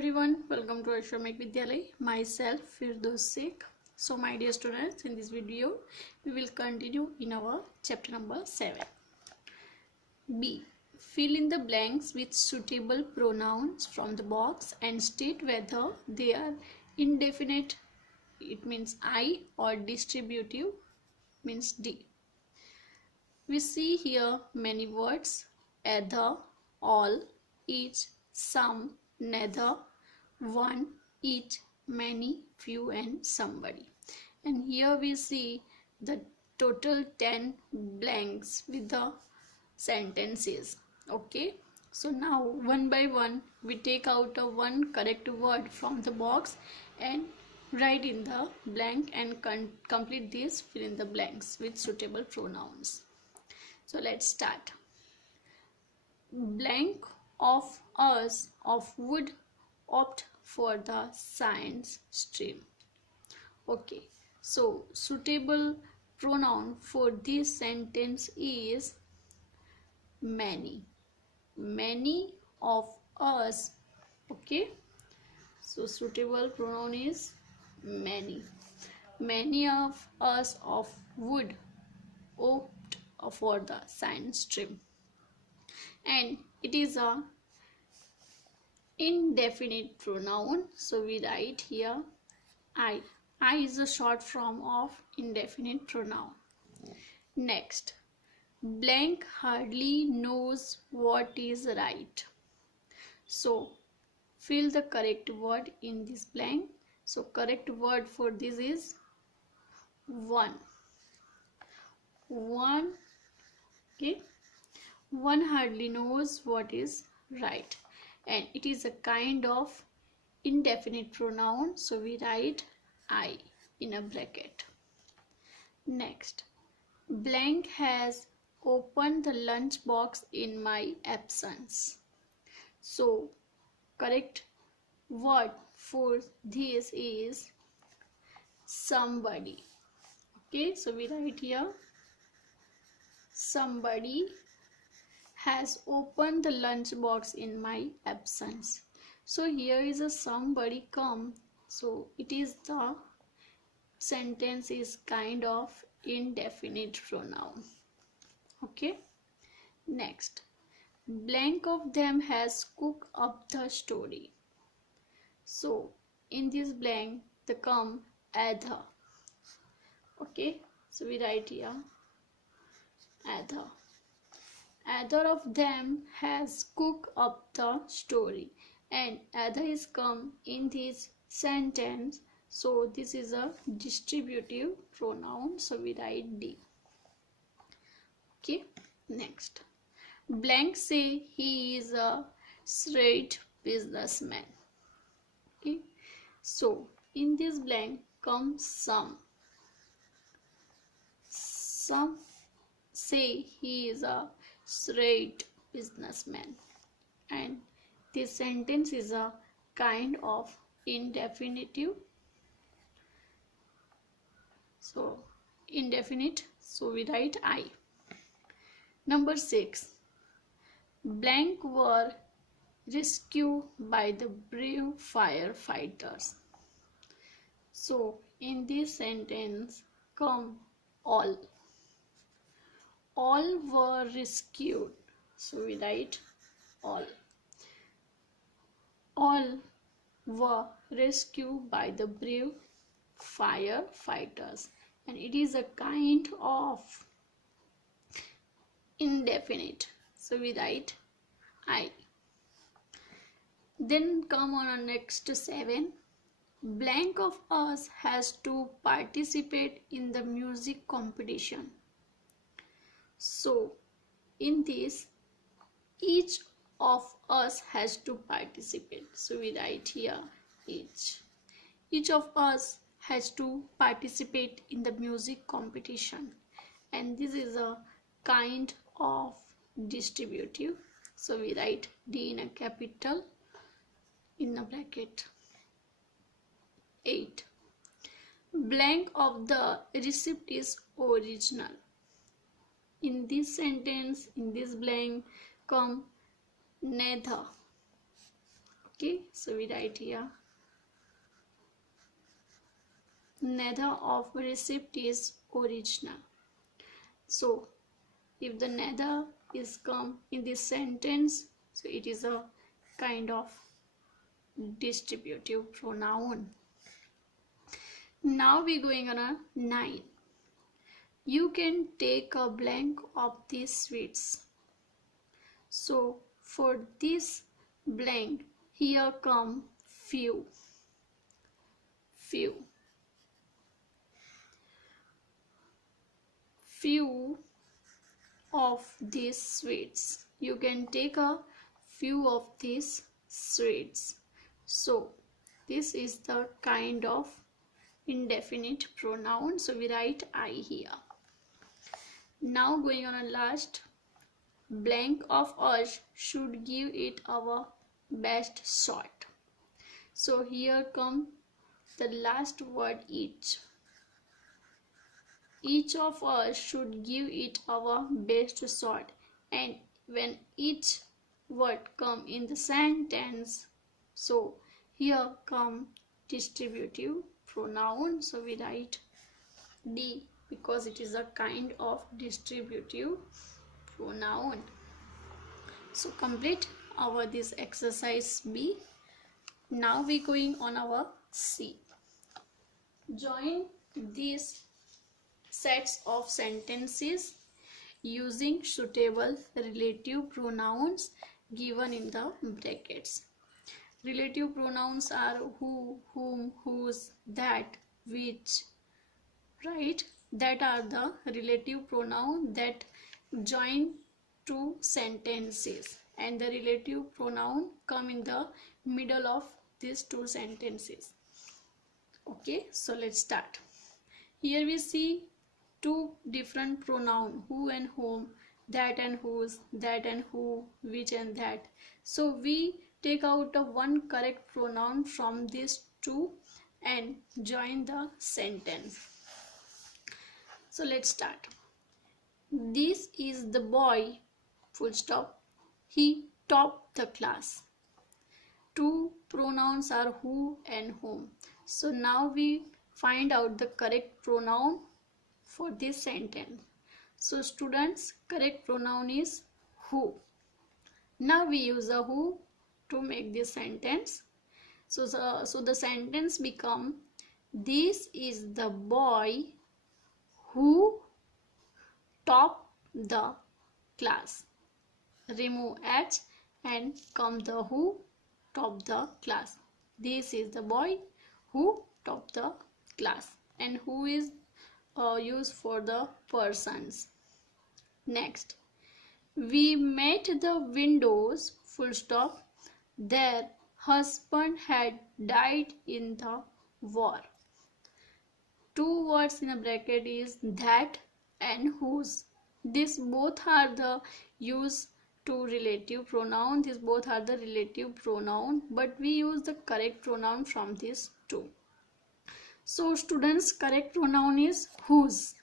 everyone, welcome to Ashramik Vidyalay. Myself Firdaus Sheikh. So my dear students, in this video we will continue in our chapter number 7. B. Fill in the blanks with suitable pronouns from the box and state whether they are indefinite, it means I, or distributive, means D. We see here many words: either, all, each, some, neither, one, each, many, few, and somebody. And here we see the total 10 blanks with the sentences. Okay, so now one by one we take out a one correct word from the box and write in the blank and complete this fill in the blanks with suitable pronouns. So let's start. Blank of us of would opt for the science stream. Okay, so suitable pronoun for this sentence is many. Many of us. Okay, so suitable pronoun is many. Many of us of would opt for the science stream, and it is a indefinite pronoun, so we write here I. I is a short form of indefinite pronoun. Next, blank hardly knows what is right, so fill the correct word in this blank. So correct word for this is one. Okay, one hardly knows what is right, and it is a kind of indefinite pronoun, so we write I in a bracket. Next, blank has opened the lunch box in my absence, so correct word for this is somebody. Okay, so we write here somebody has opened the lunch box in my absence. So here is a somebody come, so it is the sentence is kind of indefinite pronoun. Okay, next, blank of them has cooked up the story, so in this blank the come either. Okay, so we write here either. Either of them has cooked up the story, and either is come in this sentence, so this is a distributive pronoun, so we write D. Okay, next, blank say he is a straight businessman. Okay, so in this blank comes some say he is a straight businessman, and this sentence is a kind of indefinitive, so indefinite, so we write I. Number 6, blank were rescued by the brave firefighters, so in this sentence come all. All were rescued, so we write all. All were rescued by the brave firefighters, and it is a kind of indefinite, so we write I. Then come on our next 7. Blank of us has to participate in the music competition, so in this each of us has to participate, so we write here each of us has to participate in the music competition, and this is a kind of distributive, so we write D in a capital in a bracket. 8, blank of the receipt is original. In this sentence, in this blank come neither. Okay, so we write here neither of receipt is original. So if the neither is come in this sentence, so it is a kind of distributive pronoun. Now we're going on a 9. You can take a blank of these sweets. So for this blank, here come few. Few of these sweets. You can take a few of these sweets. So this is the kind of indefinite pronoun. So we write I here. Now going on a last, blank of us should give it our best shot. So here come the last word each. Each of us should give it our best shot, and when each word come in the sentence, so here come distributive pronoun. So we write D because it is a kind of distributive pronoun. So complete our this exercise B. Now we going on our C. Join these sets of sentences using suitable relative pronouns given in the brackets. Relative pronouns are who, whom, whose, that, which, right? That are the relative pronoun that join two sentences, and the relative pronoun come in the middle of these two sentences. Okay, so let's start. Here we see two different pronoun, who and whom, that and whose, that and who, which and that. So we take out a one correct pronoun from these two and join the sentence. So let's start. This is the boy, full stop. He topped the class. Two pronouns are who and whom. So now we find out the correct pronoun for this sentence. So students, correct pronoun is who. Now we use a who to make this sentence. So the sentence become, this is the boy who topped the class. Remove H and come the who, top the class. This is the boy who topped the class, and who is used for the persons. Next, we met the windows, full stop. Their husband had died in the war. Two words in a bracket is that and whose. These both are the use to relative pronoun. These both are the relative pronoun, but we use the correct pronoun from these two. So students, correct pronoun is whose.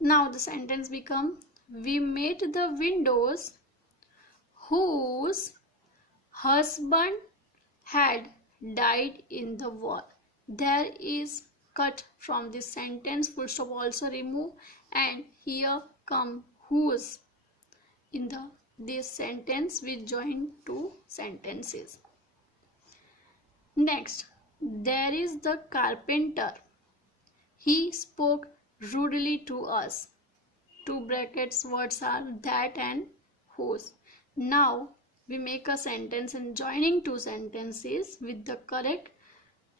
Now the sentence become, we made the windows whose husband had died in the war. There is cut from this sentence, full stop also remove, and here come whose. In this sentence we join two sentences. Next, there is the carpenter. He spoke rudely to us. Two brackets words are that and whose. Now we make a sentence and joining two sentences with the correct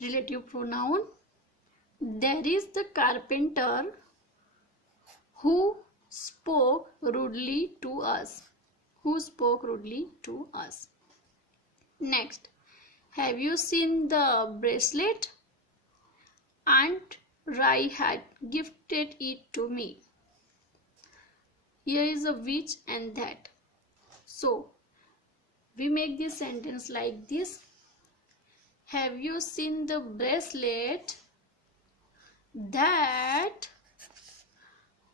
relative pronoun. There is the carpenter who spoke rudely to us. Who spoke rudely to us. Next, have you seen the bracelet? Aunt Rai had gifted it to me. Here is a which and that. So we make this sentence like this. Have you seen the bracelet that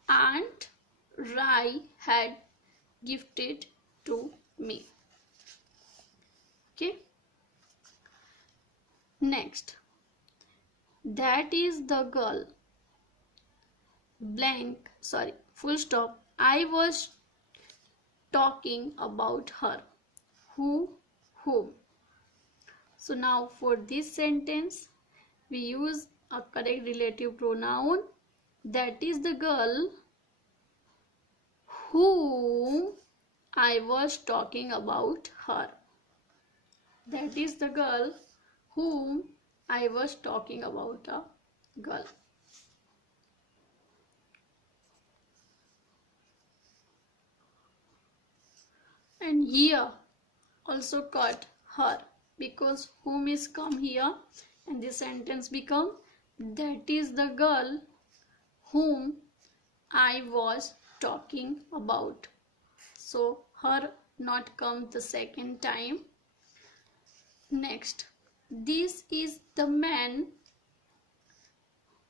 Aunt Rai had gifted to me? Okay. Next, that is the girl blank, sorry, full stop. I was talking about her. Who, whom. So now for this sentence, we use a correct relative pronoun. That is the girl whom I was talking about her. That is the girl whom I was talking about a girl. And here also cut her because whom is come here and the sentence become that is the girl whom I was talking about. So her not come the second time. Next, this is the man.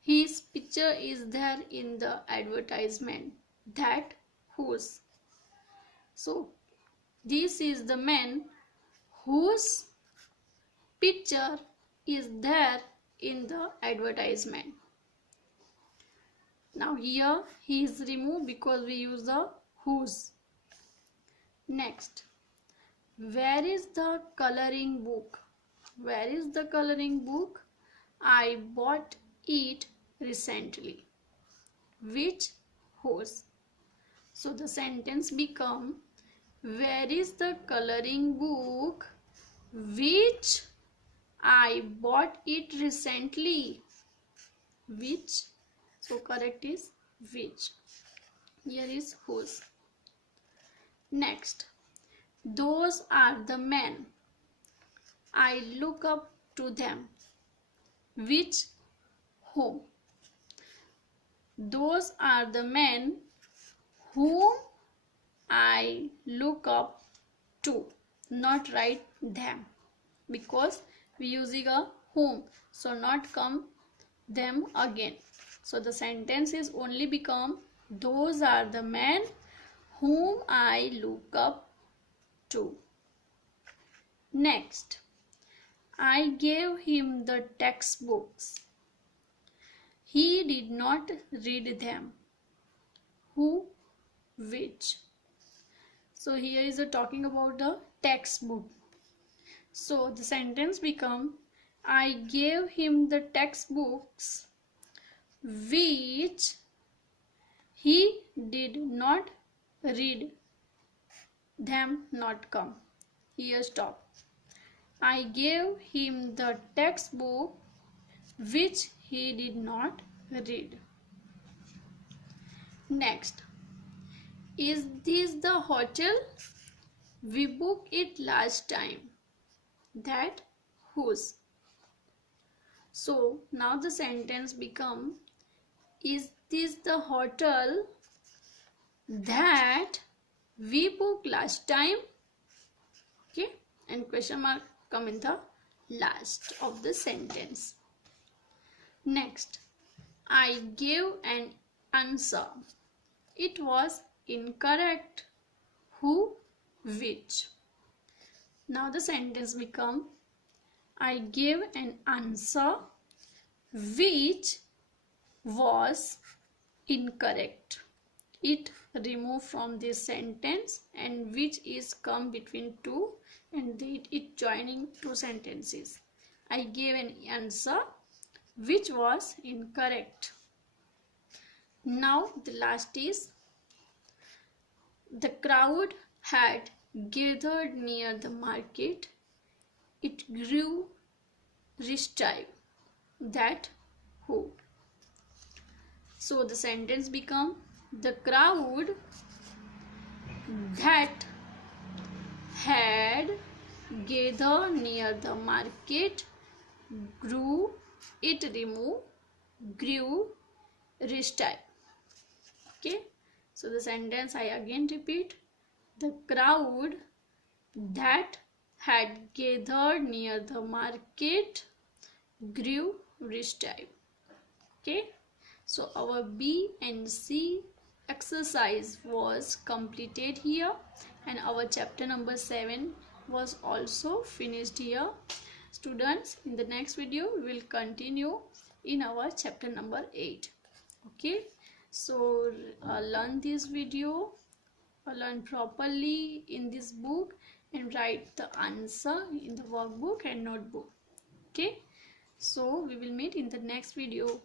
His picture is there in the advertisement. That whose. So this is the man whose picture is there in the advertisement. Now here he is removed because we use the whose. Next, where is the coloring book? Where is the coloring book? I bought it recently. Which whose? So the sentence become where is the coloring book which I bought it recently? Which? So correct is which. Here is whose. Next, those are the men. I look up to them. Which? Whom? Those are the men whom I look up to. Not write them because we using a whom, so not come them again. So the sentence is only become those are the men whom I look up to. Next, I gave him the textbooks. He did not read them. Who? Which? So here is a talking about the textbook. So the sentence become I gave him the textbooks which he did not read them. Not come. Here stop. I gave him the textbook which he did not read. Next, is this the hotel? We booked it last time. That whose? So now the sentence become is this the hotel that we booked last time? Okay, and question mark come in the last of the sentence. Next, I gave an answer. It was incorrect. Who? Which? Now the sentence become I gave an answer which was incorrect. It removed from this sentence and which is come between two and it joining two sentences. I gave an answer which was incorrect. Now the last is the crowd had gathered near the market. It grew restive. That who? So the sentence become the crowd that had gathered near the market grew, it remove, grew restive. Okay, so the sentence I again repeat, the crowd that had gathered near the market grew restive. Okay, so our B and C exercise was completed here and our chapter number 7 was also finished here. Students, in the next video we will continue in our chapter number 8. Okay, so learn this video, learn properly in this book and write the answer in the workbook and notebook. Okay, so we will meet in the next video.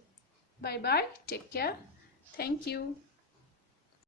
Bye bye, take care, thank you.